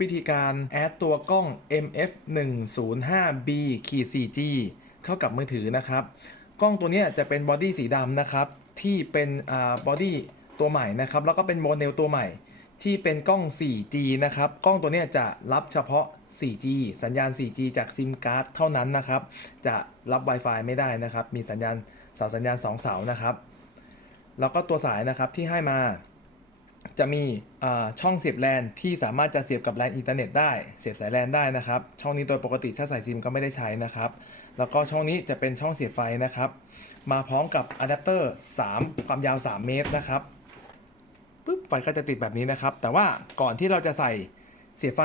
วิธีการแอดตัวกล้อง MF 1 0 5 B 4G เข้ากับมือถือนะครับ กล้องตัวนี้จะเป็นบอดี้สีดำนะครับ ที่เป็นอ่าบอดี้ตัวใหม่นะครับ แล้วก็เป็นโมเดลตัวใหม่ ที่เป็นกล้อง 4G นะครับ กล้องตัวนี้จะรับเฉพาะ 4G สัญญาณ 4G จากซิมการ์ดเท่านั้นนะครับ จะรับ Wi-Fi ไม่ได้นะครับ มีสัญญาณเสาสัญญาณ 2 เสานะครับ แล้วก็ตัวสายนะครับที่ให้มา จะมีช่องเสียบแลนที่สามารถจะเสียบกับแลนอินเทอร์เน็ตได้ เสียบสายแลนได้นะครับ ช่องนี้โดยปกติถ้าใส่ซิมก็ไม่ได้ใช้นะครับ แล้วก็ช่องนี้จะเป็นช่องเสียบไฟนะครับ มาพร้อมกับอะแดปเตอร์ 3 ความยาว 3 เมตรนะครับปุ๊บไฟก็จะติดแบบนี้นะครับ แต่ว่าก่อนที่เราจะใส่เสียบไฟ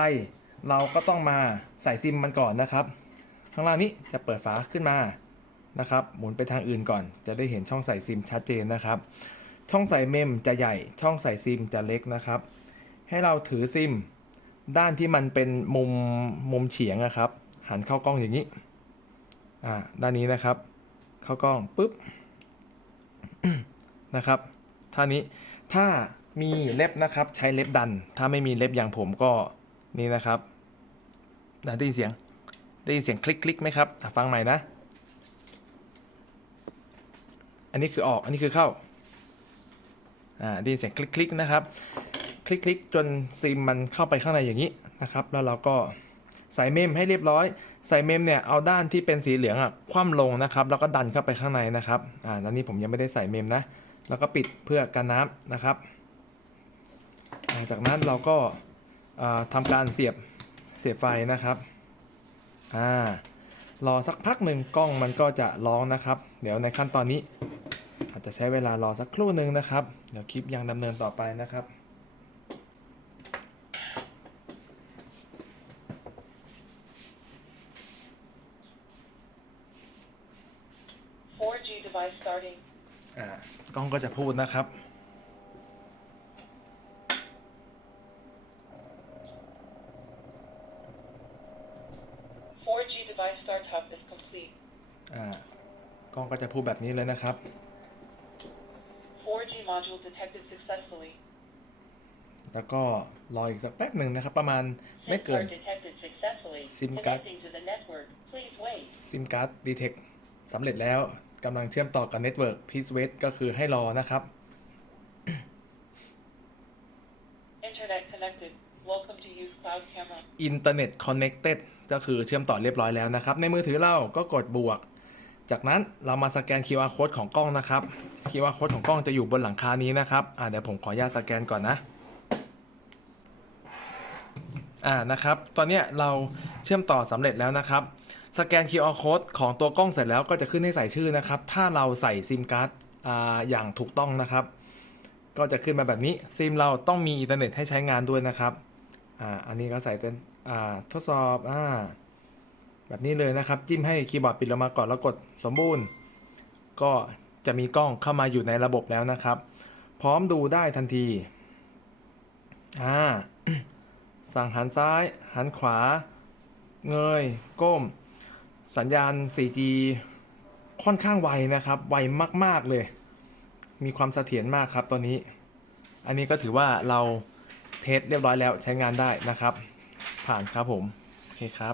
เราก็ต้องมาใส่ซิมมันก่อนนะครับ ข้างล่างนี้จะเปิดฝาขึ้นมานะครับ หมุนไปทางอื่นก่อน จะได้เห็นช่องใส่ซิมชัดเจนนะครับ ช่องใส่เมมจะใหญ่ ช่องใส่ซิมจะเล็กนะครับ ให้เราถือซิม ด้านที่มันเป็นมุมมุมเฉียงนะครับ หันเข้ากล้องอย่างนี้ อ่า ด้านนี้นะครับ เข้ากล้องปุ๊บ นะครับท่านี้ถ้ามีเล็บนะครับ ใช้เล็บดัน ถ้าไม่มีเล็บอย่างผมก็นี่นะครับได้ยินเสียง ได้ยินเสียงคลิกคลิกไหมครับฟังใหม่นะ อันนี้คือออก อันนี้คือเข้า อ่าได้ยินเสียงคลิกคลิกนะครับ คลิกคลิกจนซิมมันเข้าไปข้างในอย่างนี้นะครับ แล้วเราก็ใส่เมมให้เรียบร้อย ใส่เมมเนี่ยเอาด้านที่เป็นสีเหลืองอะคว่ำลงนะครับ แล้วก็ดันเข้าไปข้างในนะครับ อ่าตอนนี้ผมยังไม่ได้ใส่เมมนะ แล้วก็ปิดเพื่อกันน้ำนะครับจากนั้นเราก็อ่าทำการเสียบเสียบไฟนะครับ อ่ารอสักพักหนึ่งกล้องมันก็จะร้องนะครับ เดี๋ยวในขั้นตอนนี้ จจะใช้เวลารอสักครู่หนึ่งนะครับ เดี๋ยวคลิปยังดำเนินต่อไปนะครับ 4G device starting. อ่ากล้องก็จะพูดนะครับ 4G device startup is complete. อ่ากล้องก็จะพูดแบบนี้เลยนะครับ 4G module detected successfully. แล้วก็รออีกสักแป๊บหนึ่งนะครับ ประมาณไม่ SIM เกิน card detected successfully. SIM card. Connecting to the network. Please wait. ซิมการ์ดดีเทคสำเร็จแล้วกำลังเชื่อมต่อกับเน็ตเวิร์กพีซเวทก็คือให้รอนะครับ Internet connected. Welcome to use cloud camera. อินเทอร์เน็ตคอนเน c เต็ดก็คือเชื่อมต่อเรียบร้อยแล้วนะครับ ในมือถือเราก็กดบวก จากนั้นเรามาสแกน QR code ของกล้องนะครับ QR code ของกล้องจะอยู่บนหลังคานี้นะครับอ่าเดี๋ยวผมขออนุญาตสแกนก่อนนะอ่านะครับ ตอนนี้เราเชื่อมต่อสำเร็จแล้วนะครับ สแกน QR code ของตัวกล้องเสร็จแล้วก็จะขึ้นให้ใส่ชื่อนะครับ ถ้าเราใส่ซิมการ์ดอ่าอย่างถูกต้องนะครับ ก็จะขึ้นมาแบบนี้ ซิมเราต้องมีอินเทอร์เน็ตให้ใช้งานด้วยนะครับอ่าอันนี้ก็ใส่เป็นอ่าทดสอบอ่า แบบนี้เลยนะครับ จิ้มให้คีย์บอร์ดปิดลงมาก่อนแล้วกดสมบูรณ์ ก็จะมีกล้องเข้ามาอยู่ในระบบแล้วนะครับ พร้อมดูได้ทันทีอ่าสั่งหันซ้าย หันขวา เงย ก้ม สัญญาณ 4G ค่อนข้างไวนะครับ ไวมาก ๆ เลย มีความเสถียรมากครับตอนนี้ อันนี้ก็ถือว่าเราเทสเรียบร้อยแล้วใช้งานได้นะครับ ผ่านครับผม โอเคครับ